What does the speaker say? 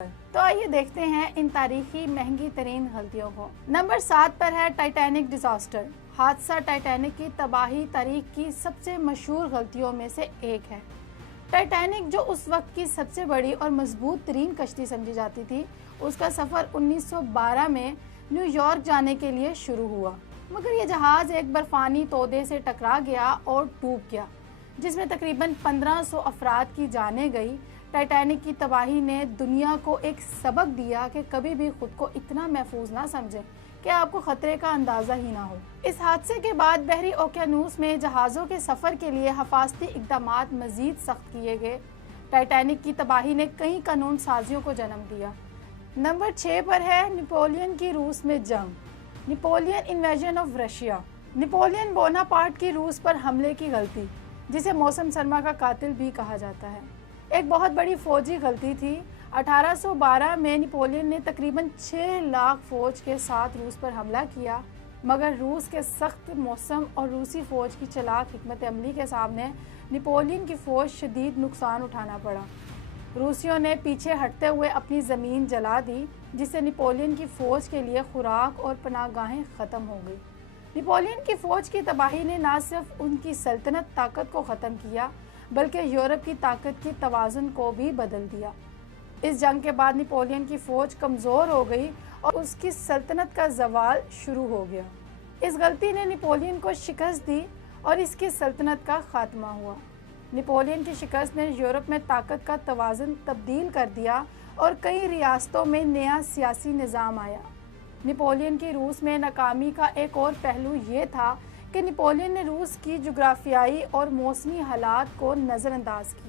تو آئیے دیکھتے ہیں ان تاریخی مہنگی ترین غلطیوں کو۔ نمبر 7 پر ہے ٹائٹینک ڈیزاسٹر۔ حادثہ ٹائٹینک کی تباہی تاریخ کی سب سے مشہور غلطیوں میں سے ایک ہے۔ ٹائٹینک جو اس وقت کی سب سے بڑی اور مضبوط ترین کشتی سمجھی جاتی تھی، اس کا سفر 1912 میں نیو یارک جانے کے لیے شروع ہوا، مگر یہ جہاز ایک برفانی تودے سے ٹکرا گیا اور ڈوب گیا، جس میں تقریباً 1500 افراد کی جانیں گئی۔ ٹائٹینک کی تباہی نے دنیا کو ایک سبق دیا کہ کبھی بھی خود کو اتنا محفوظ نہ سمجھیں کہ آپ کو خطرے کا اندازہ ہی نہ ہو۔ اس حادثے کے بعد بحری اوقیانوس میں جہازوں کے سفر کے لیے حفاظتی اقدامات مزید سخت کیے گئے۔ ٹائٹینک کی تباہی نے کئی قانون سازیوں کو جنم دیا۔ نمبر 6 پر ہے نپولین کی روس میں جنگ۔ Napoleon invasion of Russia. Napoleon Bonaparte کی روس پر حملے کی غلطی، جسے موسم سرما کا قاتل بھی کہا جاتا ہے، ایک بہت بڑی فوجی غلطی تھی۔ 1812 میں نپولین نے تقریباً 6 لاکھ فوج کے ساتھ روس پر حملہ کیا، مگر روس کے سخت موسم اور روسی فوج کی چلاک حکمت عملی کے سامنے نپولین کی فوج شدید نقصان اٹھانا پڑا۔ روسیوں نے پیچھے ہٹتے ہوئے اپنی زمین جلا دی، جس سے نپولین کی فوج کے لیے خوراک اور پناہ گاہیں ختم ہو گئی۔ نپولین کی فوج کی تباہی نے نہ صرف ان کی سلطنت طاقت کو ختم کیا، بلکہ یورپ کی طاقت کی توازن کو بھی بدل دیا۔ اس جنگ کے بعد نپولین کی فوج کمزور ہو گئی اور اس کی سلطنت کا زوال شروع ہو گیا۔ اس غلطی نے نپولین کو شکست دی اور اس کی سلطنت کا خاتمہ ہوا۔ نپولین کی شکست نے یورپ میں طاقت کا توازن تبدیل کر دیا اور کئی ریاستوں میں نیا سیاسی نظام آیا۔ نپولین کی روس میں ناکامی کا ایک اور پہلو یہ تھا کہ نپولین نے روس کی جغرافیائی اور موسمی حالات کو نظر انداز کیا۔